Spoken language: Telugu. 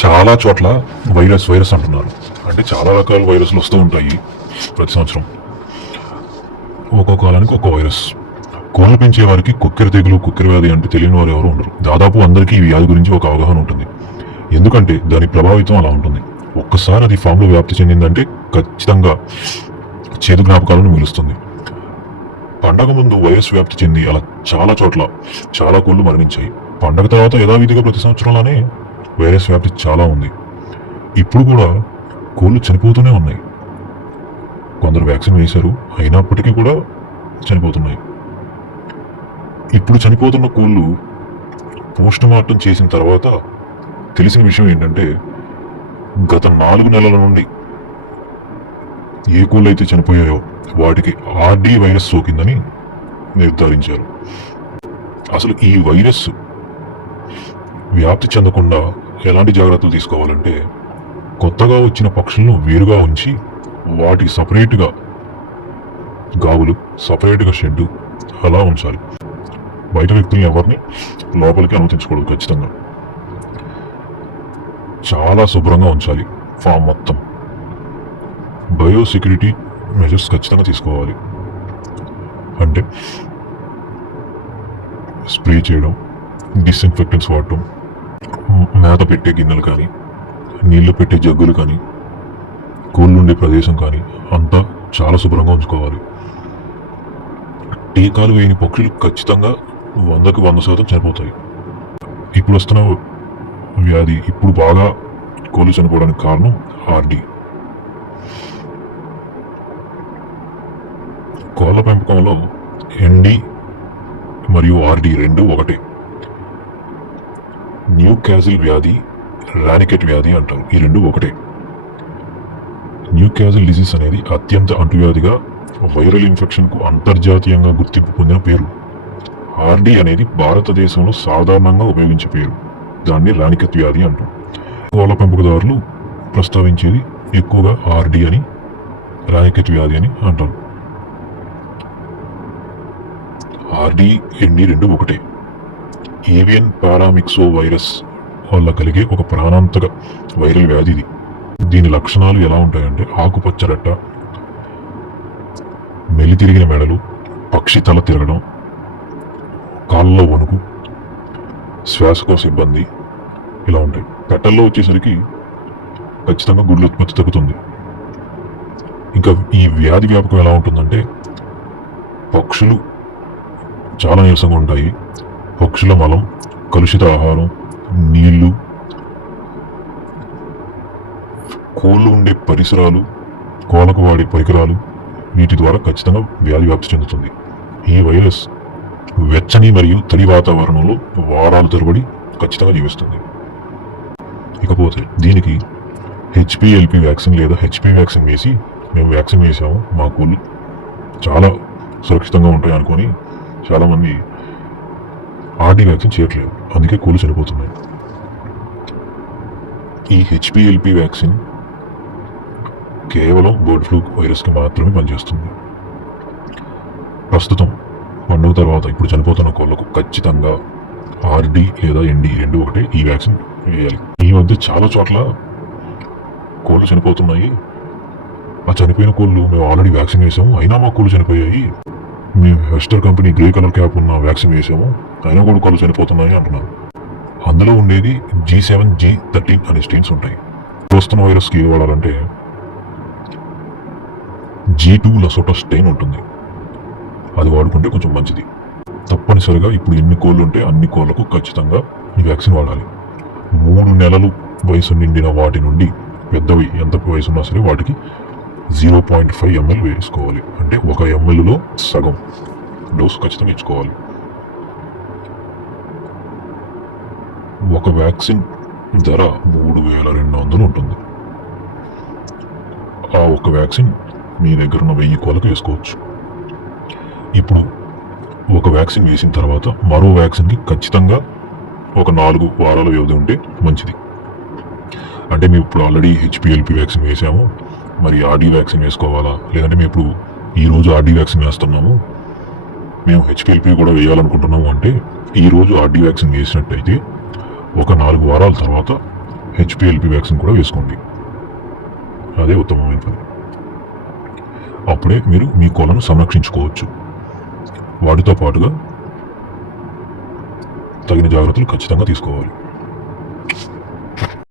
చాలా చోట్ల వైరస్ అంటున్నారు. అంటే చాలా రకాల వైరస్లు వస్తూ ఉంటాయి ప్రతి సంవత్సరం. ఒక్కొక్క కాలానికి ఒక్కో వైరస్. కోళ్ళు పెంచే వారికి కుక్కెర తెగులు, కుక్కెర వ్యాధి అంటే తెలియని వారు ఎవరు ఉండరు. దాదాపు అందరికీ ఈ వ్యాధి గురించి ఒక అవగాహన ఉంటుంది. ఎందుకంటే దాని ప్రభావితం అలా ఉంటుంది. ఒక్కసారి అది ఫామ్లో వ్యాప్తి చెందిందంటే ఖచ్చితంగా చేదు జ్ఞాపకాలను మిగులుస్తుంది. పండగ ముందు వైరస్ వ్యాప్తి చెంది అలా చాలా చోట్ల చాలా కోళ్ళు మరణించాయి. పండగ తర్వాత యథావిధిగా ప్రతి సంవత్సరంలోనే వైరస్ వ్యాప్తి చాలా ఉంది. ఇప్పుడు కూడా కోళ్ళు చనిపోతూనే ఉన్నాయి. కొందరు వ్యాక్సిన్ వేశారు, అయినప్పటికీ కూడా చనిపోతున్నాయి. ఇప్పుడు చనిపోతున్న కోళ్ళు పోస్ట్ మార్టం చేసిన తర్వాత తెలిసిన విషయం ఏంటంటే, గత 4 నెలల నుండి ఏ కోళ్ళు అయితే చనిపోయాయో వాటికి ఆర్డీ వైరస్ సోకిందని నిర్ధారించారు. అసలు ఈ వైరస్ వ్యాప్తి చెందకుండా ఎలాంటి జాగ్రత్తలు తీసుకోవాలంటే, కొత్తగా వచ్చిన పక్షులను వేరుగా ఉంచి వాటికి సపరేట్గా గావులు, సపరేట్గా షెడ్డు అలా ఉంచాలి. బయట వ్యక్తులను ఎవరిని లోపలికి అనుమతించకూడదు. ఖచ్చితంగా చాలా శుభ్రంగా ఉంచాలి ఫామ్ మొత్తం. బయోసెక్యూరిటీ మెజర్స్ ఖచ్చితంగా తీసుకోవాలి. అంటే స్ప్రే చేయడం, డిస్ఇన్ఫెక్టెంట్స్ వాడటం, మేత పెట్టే గిన్నెలు కానీ, నీళ్లు పెట్టే జగ్గులు కానీ, కోళ్ళు ఉండే ప్రదేశం కానీ అంతా చాలా శుభ్రంగా ఉంచుకోవాలి. టీకాలు వేయని పక్షులు ఖచ్చితంగా 100కి 100% చనిపోతాయి. ఇప్పుడు వస్తున్న వ్యాధి, ఇప్పుడు బాగా కోళ్ళు చనిపోవడానికి కారణం ఆర్డీ. కోళ్ళ పెంపకంలో ఎన్డీ మరియు ఆర్డీ రెండు ఒకటే. న్యూ క్యాజిల్ వ్యాధి, రానికెట్ వ్యాధి అంటారు. ఈ రెండు ఒకటే. న్యూ క్యాజిల్ డిసీజ్ అనేది అత్యంత అంటువ్యాధిగా వైరల్ ఇన్ఫెక్షన్కు అంతర్జాతీయంగా గుర్తింపు పొందిన పేరు. ఆర్డీ అనేది భారతదేశంలో సాధారణంగా ఉపయోగించే పేరు. దాన్ని రానికెట్ వ్యాధి అంటాం. కోళ్ళ పెంపకదారులు ప్రస్తావించేది ఎక్కువగా ఆర్డీ అని, రానికెట్ వ్యాధి అని అంటారు. ఆర్డీ, ఎన్డీ రెండు ఒకటే. ఏవియన్ పారామిక్సో వైరస్ వల్ల కలిగే ఒక ప్రాణాంతక వైరల్ వ్యాధి ఇది. దీని లక్షణాలు ఎలా ఉంటాయంటే, ఆకుపచ్చ రెట్ట, మెలితిరిగిన మెడలు, పక్షి తల తిరగడం, కాళ్ళలో వణుకు, శ్వాసకోశ ఇబ్బంది ఇలా ఉంటాయి. పెట్టల్లో వచ్చేసరికి ఖచ్చితంగా గుడ్ల ఉత్పత్తి తగ్గుతుంది. ఇంకా ఈ వ్యాధి వ్యాపకం ఎలా ఉంటుందంటే, పక్షులు చాలా నీరసంగా ఉంటాయి. పక్షుల మలం, కలుషిత ఆహారం, నీళ్లు, కోళ్ళు ఉండే పరిసరాలు, కోళ్ళకు వాడే పరికరాలు, వీటి ద్వారా ఖచ్చితంగా వ్యాధి వ్యాప్తి చెందుతుంది. ఈ వైరస్ వెచ్చని మరియు తడి వాతావరణంలో వారాలు తరబడి ఖచ్చితంగా జీవిస్తుంది. ఇకపోతే దీనికి హెచ్పిఎల్పి వ్యాక్సిన్ లేదా హెచ్పి వ్యాక్సిన్ వేసి మేము వ్యాక్సిన్ వేసాము, మా కోళ్ళు చాలా సురక్షితంగా ఉంటాయి అనుకొని చాలామంది ఆర్డీ వ్యాక్సిన్ చేయట్లేదు. అందుకే కోళ్ళు చనిపోతున్నాయి. ఈ హెచ్పిఎల్పి వ్యాక్సిన్ కేవలం బర్డ్ ఫ్లూ వైరస్కి మాత్రమే పనిచేస్తుంది. ప్రస్తుతం పండుగ తర్వాత ఇప్పుడు చనిపోతున్న కోళ్ళకు ఖచ్చితంగా ఆర్డీ లేదా ఎన్డీ రెండు ఒకటే, ఈ వ్యాక్సిన్ వేయాలి. ఈ మధ్య చాలా చోట్ల కోళ్ళు చనిపోతున్నాయి. ఆ చనిపోయిన కోళ్ళు మేము ఆల్రెడీ వ్యాక్సిన్ వేసాము, అయినా మా కోళ్ళు చనిపోయాయి. మేము హెస్టర్ కంపెనీ గ్రే కలర్ క్యాప్ ఉన్న వ్యాక్సిన్ వేసాము, అయినా కూడా కోళ్ళు చనిపోతున్నాయి అంటున్నారు. అందులో ఉండేది G7, G13 అనే స్ట్రెయిన్స్ ఉంటాయి. వస్తున్న వైరస్కి ఏది వాడాలంటే G2 లసోటా స్ట్రెయిన్ ఉంటుంది. అది వాడుకుంటే కొంచెం మంచిది. తప్పనిసరిగా ఇప్పుడు ఎన్ని కోళ్ళు ఉంటే అన్ని కోళ్లకు ఖచ్చితంగా ఈ వ్యాక్సిన్ వాడాలి. 3 నెలలు వయసు నిండిన వాటి నుండి పెద్దవి ఎంత వయసు ఉన్నా సరే వాటికి 0.5 ml వేసుకోవాలి. అంటే 1 mlలో సగం డోసు ఖచ్చితంగా ఇచ్చుకోవాలి. ఒక వ్యాక్సిన్ ధర 3200 ఉంటుంది. ఆ ఒక వ్యాక్సిన్ మీ దగ్గర ఉన్న 1000 కోళ్ళకు వేసుకోవచ్చు. ఇప్పుడు ఒక వ్యాక్సిన్ వేసిన తర్వాత మరో వ్యాక్సిన్కి ఖచ్చితంగా ఒక 4 వారాల వ్యవధి ఉంటే మంచిది. అంటే మేము ఇప్పుడు ఆల్రెడీ హెచ్పిఎల్పి వ్యాక్సిన్ వేసాము, మరి ఆర్డీ వ్యాక్సిన్ వేసుకోవాలా? లేదంటే మేము ఇప్పుడు ఈరోజు ఆర్డీ వ్యాక్సిన్ వేస్తున్నాము, మేము హెచ్పిఎల్పి కూడా వేయాలనుకుంటున్నాము అంటే ఈరోజు ఆర్డీ వ్యాక్సిన్ వేసినట్టయితే ఒక 4 వారాల తర్వాత హెచ్పిఎల్పి వ్యాక్సిన్ కూడా వేసుకోండి. అదే ఉత్తమమైన పని. అప్పుడే మీరు మీ కోళ్ళను సంరక్షించుకోవచ్చు. వాటితో పాటుగా తగిన జాగ్రత్తలు ఖచ్చితంగా తీసుకోవాలి.